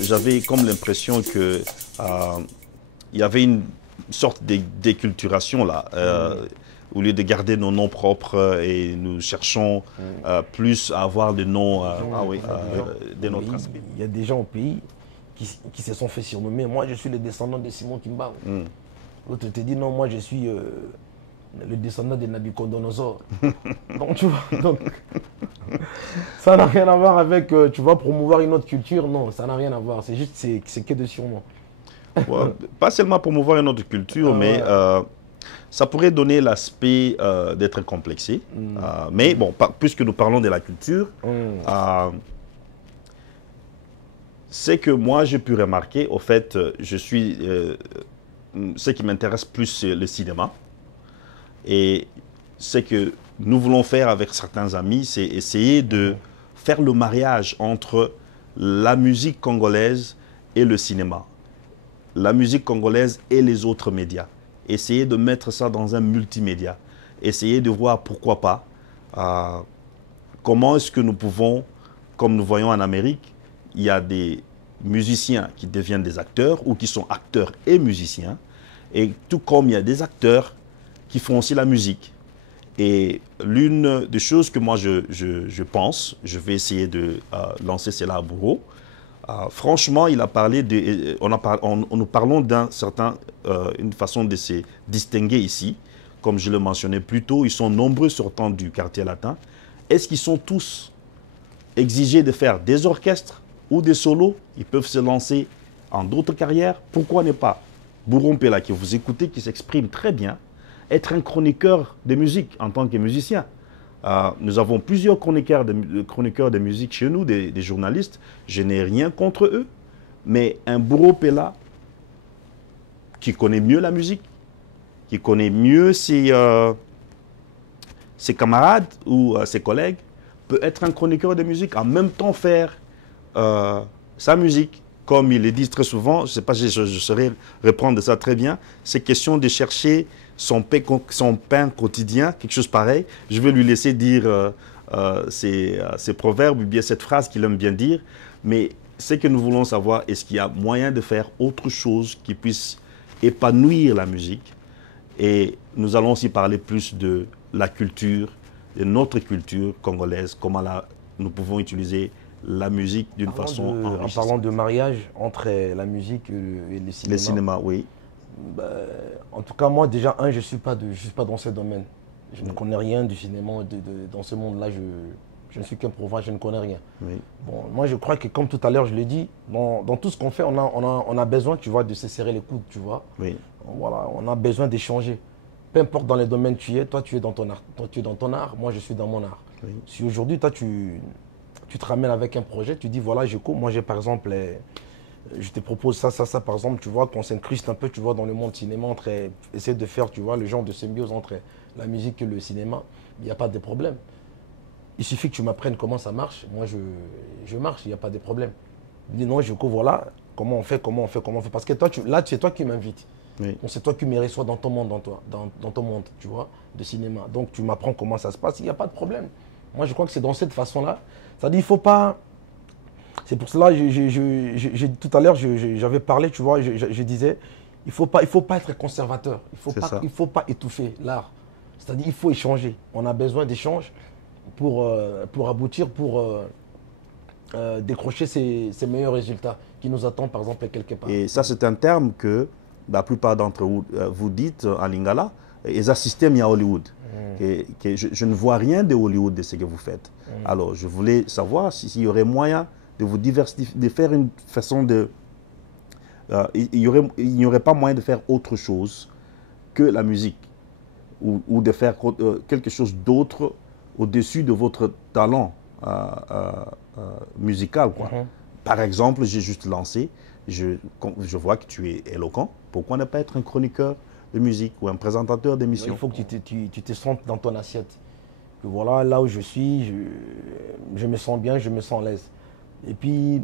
J'avais comme l'impression que il y avait une sorte de déculturation là. Au lieu de garder nos noms propres et nous cherchons plus à avoir des noms de notre aspect. Il y a des gens au pays qui se sont fait surnommer. Moi, je suis le descendant de Simon Kimba. L'autre te dit non, moi je suis le descendant de Nabucodonosor. Donc tu vois, donc, ça n'a rien à voir avec, tu vas promouvoir une autre culture, non, ça n'a rien à voir. C'est juste, c'est que de surnom. Ouais, pas seulement promouvoir une autre culture, mais ça pourrait donner l'aspect d'être complexé. Mais bon, puisque nous parlons de la culture, c'est que moi j'ai pu remarquer, au fait, je suis, ce qui m'intéresse plus, c'est le cinéma. Et ce que nous voulons faire avec certains amis, c'est essayer de faire le mariage entre la musique congolaise et le cinéma, la musique congolaise et les autres médias. Essayer de mettre ça dans un multimédia. Essayer de voir pourquoi pas, comment est-ce que nous pouvons, comme nous voyons en Amérique, il y a des musiciens qui deviennent des acteurs ou qui sont acteurs et musiciens. Et tout comme il y a des acteurs qui font aussi la musique. Et l'une des choses que moi je pense, je vais essayer de lancer cela à Bourreau. Franchement, il a parlé de, nous parlons d'un certain, une façon de se distinguer ici. Comme je le mentionnais plus tôt, ils sont nombreux sortant du quartier latin. Est-ce qu'ils sont tous exigés de faire des orchestres ou des solos? Ils peuvent se lancer en d'autres carrières. Pourquoi ne pas Bourreau Mpela, que vous écoutez, qui s'exprime très bien, être un chroniqueur de musique en tant que musicien. Nous avons plusieurs chroniqueurs de musique chez nous, des journalistes. Je n'ai rien contre eux. Mais un Bourreau Mpela qui connaît mieux la musique, qui connaît mieux ses camarades ou ses collègues, peut être un chroniqueur de musique, en même temps faire sa musique. Comme ils le disent très souvent, je ne sais pas si je saurais répondre de ça très bien, c'est question de chercher son pain quotidien, quelque chose pareil. Je vais lui laisser dire ces proverbes ou bien cette phrase qu'il aime bien dire. Mais ce que nous voulons savoir, est-ce qu'il y a moyen de faire autre chose qui puisse épanouir la musique? Et nous allons aussi parler plus de la culture, de notre culture congolaise, comment nous pouvons utiliser la musique d'une façon enrichissante. En parlant de mariage entre la musique et le cinéma. Le cinéma, oui. En tout cas, moi, déjà, je ne suis pas dans ce domaine. Je ne connais rien du cinéma. Dans ce monde-là, je ne suis qu'un province, je ne connais rien. Oui. Bon, moi, je crois que, comme tout à l'heure, je l'ai dit, dans tout ce qu'on fait, on a besoin, tu vois, de se serrer les coudes, tu vois. Oui. Voilà, on a besoin d'échanger. Peu importe dans les domaines que tu es, toi, tu es dans ton art. Toi, tu es dans ton art, moi, je suis dans mon art. Oui. Si aujourd'hui, toi, tu te ramènes avec un projet, tu dis, voilà, moi, j'ai par exemple... je te propose ça, par exemple, tu vois, qu'on s'incruste un peu, tu vois, dans le monde cinéma, essayer de faire, tu vois, le genre de symbiose entre la musique et le cinéma, il n'y a pas de problème. Il suffit que tu m'apprennes comment ça marche, moi je marche, il n'y a pas de problème. Je dis non, voilà, comment on fait, parce que toi, là, c'est toi qui m'invites. Oui. Donc c'est toi qui me reçois dans ton monde, dans ton monde, tu vois, de cinéma. Donc tu m'apprends comment ça se passe, il n'y a pas de problème. Moi, je crois que c'est dans cette façon-là. Ça dit, il ne faut pas... C'est pour cela, tout à l'heure, j'avais parlé, tu vois, je disais, il faut pas être conservateur, il ne faut pas étouffer l'art. C'est-à-dire, il faut échanger. On a besoin d'échanges pour aboutir, pour décrocher ces meilleurs résultats qui nous attendent, par exemple, quelque part. Et ça, c'est un terme que la plupart d'entre vous dites en lingala, ils assistent à Hollywood. Que je ne vois rien de Hollywood de ce que vous faites. Alors, je voulais savoir s'il y aurait moyen de vous diversifier, de faire une façon de... il n'y aurait pas moyen de faire autre chose que la musique ou de faire quelque chose d'autre au-dessus de votre talent musical, quoi. Par exemple, j'ai juste lancé, je vois que tu es éloquent, pourquoi ne pas être un chroniqueur de musique ou un présentateur d'émission? Il faut que tu te sentes dans ton assiette. Que voilà, là où je suis, je me sens bien, je me sens à l'aise. Et puis,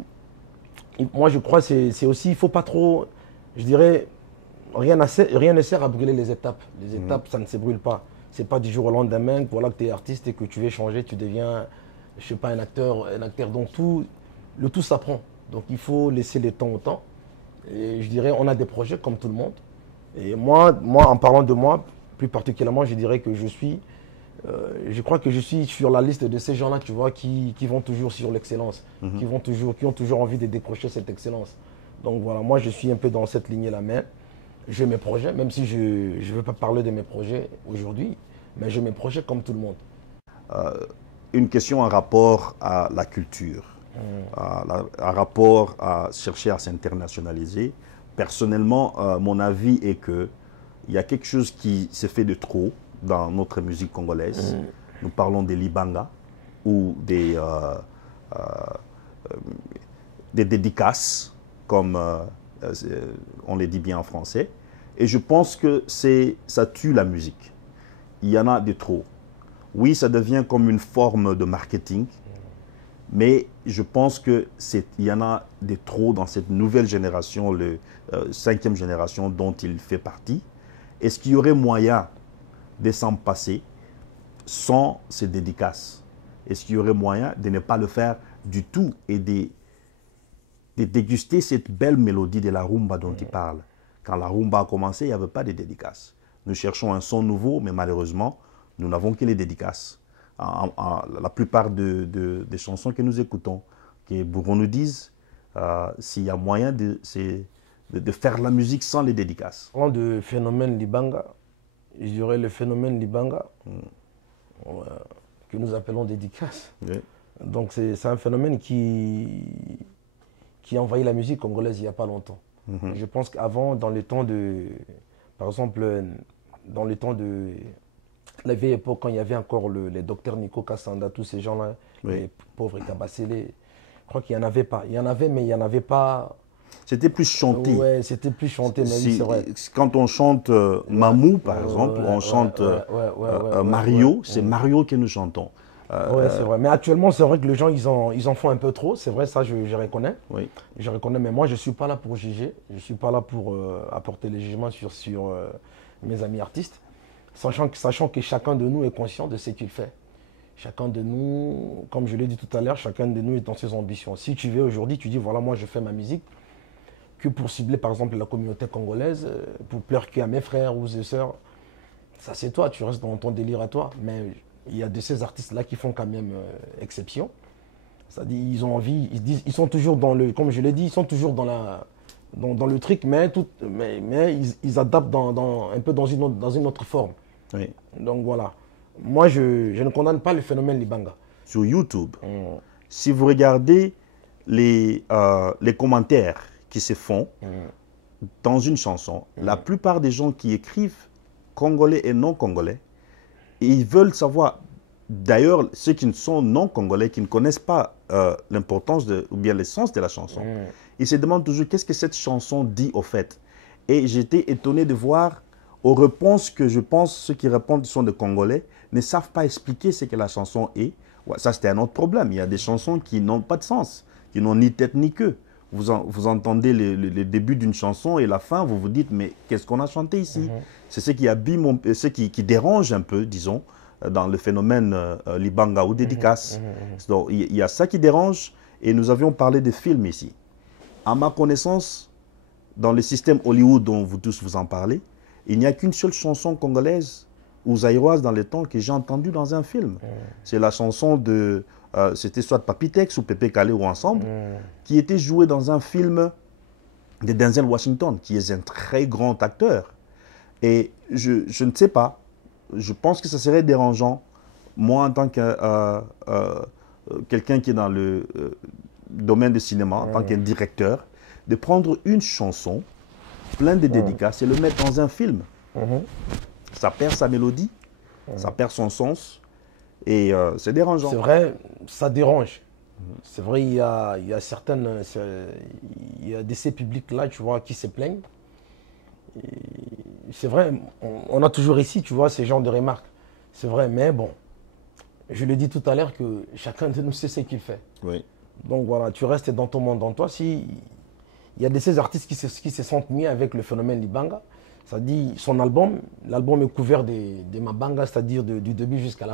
moi je crois que c'est aussi, il ne faut pas trop, je dirais, rien ne sert à brûler les étapes. Les étapes, ça ne se brûle pas. Ce n'est pas du jour au lendemain, voilà que tu es artiste et que tu veux changer, tu deviens je ne suis pas un acteur. Donc le tout s'apprend. Donc il faut laisser le temps au temps. Et je dirais, on a des projets comme tout le monde. Et moi, en parlant de moi, plus particulièrement, je dirais que je crois que je suis sur la liste de ces gens-là, tu vois, qui vont toujours sur l'excellence, qui ont toujours envie de décrocher cette excellence. Donc voilà, moi je suis un peu dans cette lignée-là, mais j'ai mes projets, même si je ne veux pas parler de mes projets aujourd'hui, mais j'ai mes projets comme tout le monde. Une question en rapport à la culture, en rapport à chercher à s'internationaliser. Personnellement, mon avis est qu'il y a quelque chose qui s'est fait de trop dans notre musique congolaise. Nous parlons des libanga ou des dédicaces, comme on les dit bien en français. Et je pense que ça tue la musique. Il y en a de trop. Oui, ça devient comme une forme de marketing, mais je pense qu'il y en a de trop dans cette nouvelle génération, le 5e génération dont il fait partie. Est-ce qu'il y aurait moyen de s'en passer sans ces dédicaces? Est-ce qu'il y aurait moyen de ne pas le faire du tout et de déguster cette belle mélodie de la rumba dont il parle? Quand la rumba a commencé, il n'y avait pas de dédicaces. Nous cherchons un son nouveau, mais malheureusement, nous n'avons que les dédicaces. La plupart des chansons que nous écoutons, que Bourgon nous dise, s'il y a moyen de faire la musique sans les dédicaces. En de phénomène Libanga, je dirais le phénomène Libanga, que nous appelons dédicace. Oui. Donc c'est un phénomène qui a envahi la musique congolaise il n'y a pas longtemps. Je pense qu'avant, dans le temps de, par exemple, dans le temps de la vieille époque, quand il y avait encore les docteurs Nico Kassanda, tous ces gens-là, les pauvres Kabasele, je crois qu'il n'y en avait pas. Il y en avait, mais il n'y en avait pas. C'était plus chanté. Ouais, c'était plus chanté, mais oui, c'est vrai. Quand on chante Mamou, par exemple, on chante Mario, c'est Mario que nous chantons. Oui, c'est vrai. Mais actuellement, c'est vrai que les gens, ils en font un peu trop. C'est vrai, ça, je reconnais. Oui. Je reconnais, mais moi, je ne suis pas là pour juger. Je ne suis pas là pour apporter les jugements sur mes amis artistes. Sachant que chacun de nous est conscient de ce qu'il fait. Chacun de nous, comme je l'ai dit tout à l'heure, chacun de nous est dans ses ambitions. Si tu veux aujourd'hui, tu dis, voilà, moi, je fais ma musique que pour cibler, par exemple, la communauté congolaise, pour plaire qu'à mes frères ou ses sœurs, ça, c'est toi. Tu restes dans ton délire à toi. Mais il y a de ces artistes-là qui font quand même exception. C'est-à-dire, ils ont envie, ils sont toujours dans le, comme je l'ai dit, ils sont toujours dans le truc, mais ils adaptent un peu dans une autre forme. Oui. Donc voilà. Moi, je ne condamne pas le phénomène Libanga. Sur YouTube, si vous regardez les commentaires qui se font dans une chanson, la plupart des gens qui écrivent, congolais et non congolais, ils veulent savoir, d'ailleurs, ceux qui sont non congolais, qui ne connaissent pas l'importance ou bien l'essence de la chanson, ils se demandent toujours qu'est-ce que cette chanson dit au fait. Et j'étais étonné de voir aux réponses que je pense ceux qui répondent sont des Congolais ne savent pas expliquer ce que la chanson est. Ouais, ça, c'était un autre problème. Il y a des chansons qui n'ont pas de sens, qui n'ont ni tête ni queue. Vous entendez le début d'une chanson et la fin, vous vous dites, mais qu'est-ce qu'on a chanté ici? C'est ce qui abîme, ce qui dérange un peu, disons, dans le phénomène Libanga ou dédicace. Donc, il y a ça qui dérange, et nous avions parlé de films ici. À ma connaissance, dans le système Hollywood dont vous tous vous en parlez, il n'y a qu'une seule chanson congolaise ou zaïroise dans le temps que j'ai entendue dans un film. C'est la chanson de, c'était soit Papitex ou Pépé Kalé ou ensemble, qui était jouée dans un film de Denzel Washington, qui est un très grand acteur. Et je ne sais pas, je pense que ça serait dérangeant, moi en tant que quelqu'un qui est dans le domaine du cinéma, en tant qu'un directeur, de prendre une chanson pleine de dédicaces et le mettre dans un film. Ça perd sa mélodie, ça perd son sens, et c'est dérangeant. C'est vrai, ça dérange. C'est vrai, il y a de ces publics-là, tu vois, qui se plaignent. C'est vrai, on a toujours ici, tu vois, ces genres de remarques. C'est vrai, mais bon, je l'ai dit tout à l'heure que chacun de nous sait ce qu'il fait. Oui. Donc voilà, tu restes dans ton monde, dans toi. Si il y a de ces artistes qui se sentent mis avec le phénomène Libanga, ça dit son l'album est couvert de Mabanga, c'est-à-dire du début jusqu'à la